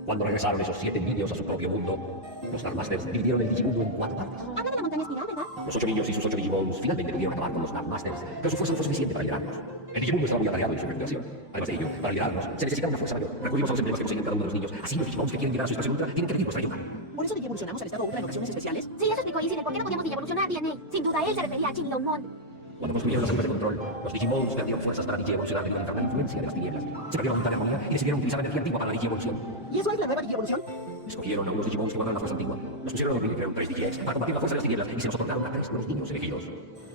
Cuando regresaron esos 7 niños a su propio mundo, los Dark Masters dividieron el Digimundo en 4 partes. Habla de la montaña espiral, ¿verdad? Los 8 niños y sus 8 Digimons finalmente pudieron acabar con los Dark Masters, pero su fuerza no fue suficiente para liberarlos. El Digimundo estaba muy atareado en su recuperación. Además de ello, para liberarlos, se necesitaba una fuerza mayor. Recurrimos a los emblemas que poseen cada uno de los niños. Así los Digimons que quieren llegar a su estación ultra tienen que pedir nuestra ayuda. ¿Por eso evolucionamos al estado ultra en ocasiones especiales? Sí, eso explicó Izzy de por qué no podíamos evolucionar DNA. Sin duda, él se refería a Shin Longmon. Cuando construyeron las salidas de control, los Digimons perdieron fuerzas para evolucionar debido a la influencia de las tinieblas. Se perdieron la armonía y decidieron utilizar la energía antigua para la evolución. ¿Y eso es la nueva evolución? Escogieron a unos Digimons que guardaron la fuerza antigua. Nos pusieron a dormir y crearon 3 DGX para combatir la fuerza de las tinieblas y se nos otorgaron a 3 de los niños elegidos.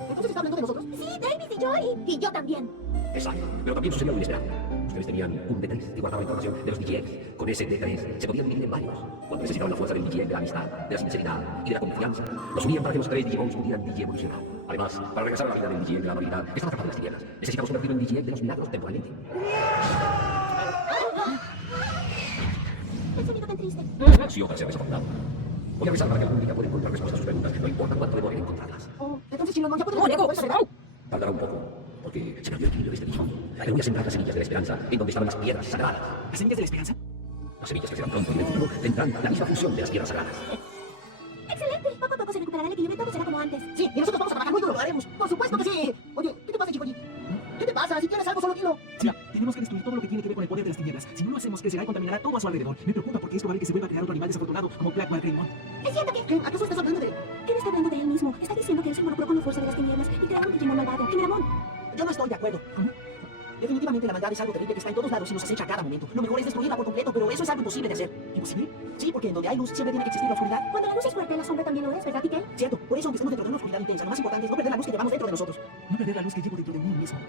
¿Entonces está hablando de nosotros? Sí, Davis y yo. Y yo también. Exacto, pero también sucedió lo inesperado. Ustedes tenían un D3 que guardaba información de los DGX. Con ese D3 se podían dividir en varios. Cuando necesitaban la fuerza del DGX de la amistad, de la sinceridad y de la confianza, los unían para que los 3 Digimons pudieran evolucionar. Además, para regresar a la vida del DGX de la habilidad, que estaba atrapado en las tinieblas, necesitamos convertirlo en DGX de los milagros temporalmente. El sonido tan triste. Si otra sea desafortunado. Voy a avisar para que la pública pueda encontrar respuestas a sus preguntas, no importa cuánto demoren en encontrarlas. Oh, entonces Shin Longmon ya podemos... ¡Oh, Nico! ¡Se acabó! Tardará un poco, porque se perdió el equilibrio de este Digimundo. Pero voy a sembrar las semillas de la esperanza en donde estaban las piedras sagradas. ¿Las semillas de la esperanza? Las semillas que serán pronto y en el futuro tendrán la misma función de las piedras sagradas. Excelente. Poco a poco se recuperará el equilibrio y todo será como antes. Sí, y nosotros vamos a trabajar muy duro, lo haremos. Por supuesto que sí. Oye, ¿qué te pasa, Chico? ¿Qué te pasa? Si tienes algo, solo dilo. Sí, tenemos que destruir todo lo que tiene que ver con el poder de las tinieblas. Si no lo hacemos, crecerá y contaminará todo a su alrededor. Me preocupa porque es probable que se vuelva a crear otro animal desafortunado como Black Wild Greymon. Es cierto que... ¿Qué? ¿Acaso estás hablando de...? ¿Quién está hablando de él mismo? Está diciendo que él se involucró con la fuerza de las tinieblas y creó un Digimon malvado. Kinemon. Yo no estoy de acuerdo. Definitivamente la maldad es algo terrible que está en todos lados y nos acecha a cada momento. Lo mejor es destruirla por completo, pero eso es algo imposible de hacer. ¿Imposible? Sí, porque en donde hay luz siempre tiene que existir la oscuridad. Cuando la luz es fuerte, la sombra también lo es, ¿verdad, Piquel? Cierto, por eso aunque estemos dentro de una oscuridad intensa, lo más importante es no perder la luz que llevamos dentro de nosotros. No perder la luz que llevo dentro de mí mismo.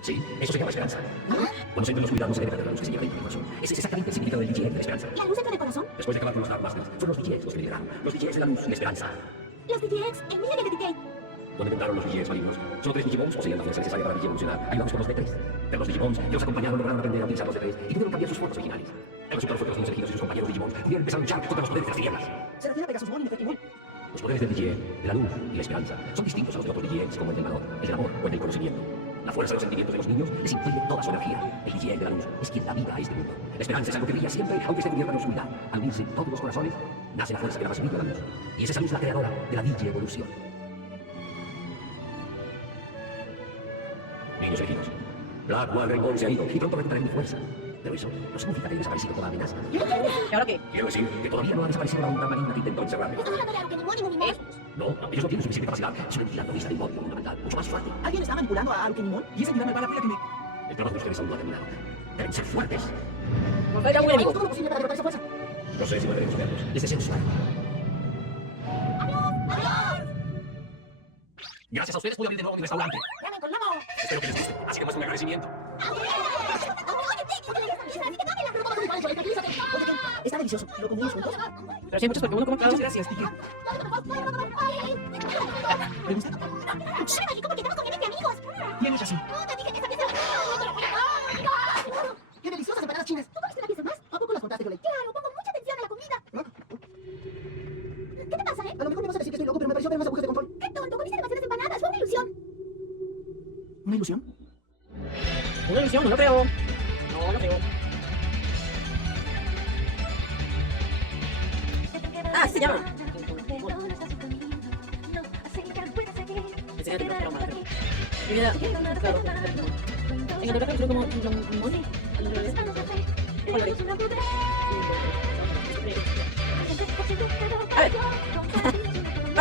Sí, eso se llama esperanza. Cuando se entra en la oscuridad no se debe perder la luz que se lleva dentro del corazón. Ese es exactamente el significado del DGX de la esperanza. ¿La luz entra en el corazón? Después de acabar con los Dark Masters, fueron los DGX los que lideraron. Los DGX de la luz y la esperanza. Los DGX, el Minion y el Decay. Cuando entraron los DGX malignos, solo 3 Digimons poseían la fuerza necesaria para evolucionar, ayudados por los D3. Pero los Digimons que los acompañaron lograron aprender a utilizar los D3 y pudieron cambiar sus formas originales. El resultado fue que los niños elegidos y sus compañeros Digimons pudieron empezar a luchar contra los poderes de las tinieblas. Se refiere a Pegasusmon y Nefertimon. Los poderes del DGX, de la luz y la esperanza, son distintos a los de otros DGX como el del valor, el del amor o el del conocimiento. La fuerza de los sentimientos de los niños les influye toda su energía. El DGX de la luz es quien da vida a este mundo. La esperanza es algo que brilla siempre, aunque esté cubierta de oscuridad. Al unirse todos los corazones, nace la fuerza que da más brillo a la luz. Y es esa luz la creadora de la Digievolución. Niños elegidos. Black Wild Greymon se ha ido y pronto recuperaré mi fuerza. Pero eso no significa que haya desaparecido toda amenaza. ¿Y ahora qué? Quiero decir que todavía no ha desaparecido la onda marina que intentó encerrarme. ¿Estás hablando de Arukenimon y Mumimon? No, ellos no tienen suficiente capacidad. Es una entidad novista del mundo con una maldad mucho más fuerte. ¿Alguien está manipulando a Arukenimon? Y esa entidad malvada fue la que me... El trabajo de ustedes aún no ha terminado. Deben ser fuertes. Nos va a ir a un Haremos enemigo. todo lo posible para derrotar esa fuerza. No sé si podremos verlos. Les deseo suerte. Gracias a ustedes pude abrir de nuevo mi restaurante. ¡Llamen con Lomo! Espero que les guste. Así que muestro mi agradecimiento. Está delicioso. ¿Lo comimos juntos? Pero si hay muchos porque uno como cada Muchas uno. gracias, Pique. ¿Le gusta? ¡Shh! ¿Cómo quedamos con de amigos? Tienes razón. Te dije que esta pieza... ¡Qué deliciosas empanadas chinas! ¿Tú comiste una pieza más? ¿A poco las contaste, Goley? Claro, pongo mucha atención a la comida. ¿Qué te pasa, A lo mejor me vas a decir que estoy loco, pero me pareció ver unas agujas de control. ¡Qué tonto! Comiste demasiadas empanadas. Fue una ilusión. ¿Una ilusión? Una ilusión, no lo creo. No lo creo. Ah, sí se llama. Pensé que era más, creo. Y mira, claro. En el otro creo como un money. Al revés. A ver.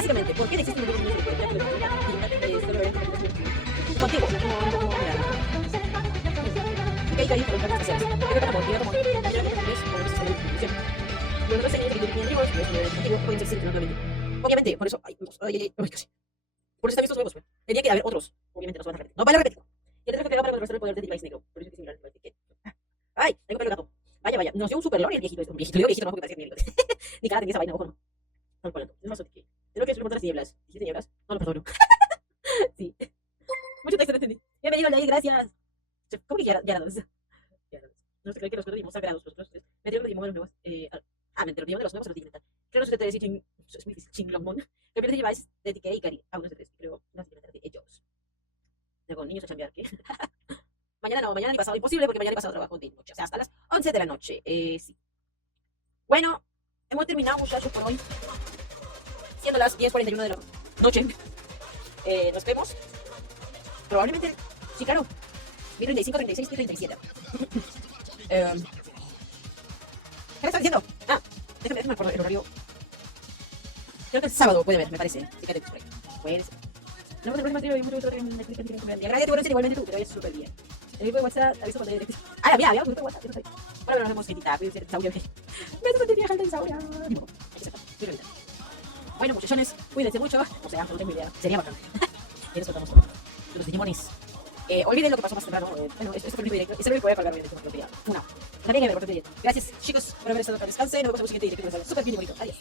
Básicamente, ¿por qué no existe un grupo de contigo? No, mira. Ok, cariño, por los planes especiales. Yo creo que amor, como bueno, los años que yo antiguos, pues, pueden ser significativamente. Obviamente, por eso, ay, casi. Por eso también estos juegos, pues. Tenía que haber otros. Obviamente no se van a repetir. No, vale, repetido. Yo tengo que pegar para contrarrestar el poder de Device Negro. Por eso que similar. Ay, tengo pelo gato. Vaya. Nos dio un super lore el viejito. Un viejito, digo viejito, no, porque parece que es ni cara tenía esa vaina, ojo, no. No, es más que. Tengo que experimentar las nieblas. ¿Dijiste nieblas? No lo perdono. Sí. Mucho texto no entendí. Bienvenido, Ley, gracias. ¿Cómo que ya no sé qué que los cuerdos dimos sagrados. Me dieron los dimos de los nuevos. Me dieron de los nuevos a los digital. Creo que no sé si es muy difícil. Chinglongmon. El primer device de TK y Cari. Uno de tres. Creo. No sé de ellos. Tengo niños a chambear. ¿Qué? Mañana no, mañana ni pasado. Imposible porque mañana he pasado trabajo de noche. O sea, hasta las 11 de la noche. Sí. Bueno, hemos terminado, muchachos, por hoy. Siendo las 10:41 de la noche. Nos vemos. Probablemente. Sí, claro. 35, 36 y 37. ¿Qué me estás diciendo? Déjame acordar el horario. Creo que el sábado puede ver, me parece. Fíjate por ahí. Puede ser. No, pero no es mucho gusto en el clip. Agradezco igualmente tú, te vayas súper bien. El grupo de WhatsApp, aviso cuando hay. Había un grupo de WhatsApp, yo no sé. Bueno, nos hemos editado, voy a hacer Sauria. Me hace sentir viajar en Sauria. Bueno, muchachones, cuídense mucho. O sea, no tengo idea. Sería bacán. Y nos contamos todo. Los Digimones. Olviden lo que pasó más temprano. Bueno, esto fue un directo. Y se lo voy a colgar bien. Una. También me reporté bien. Gracias, chicos, por haber estado acá. Descansen. Nos vemos en el siguiente directo. Súper bien y bonito. Adiós.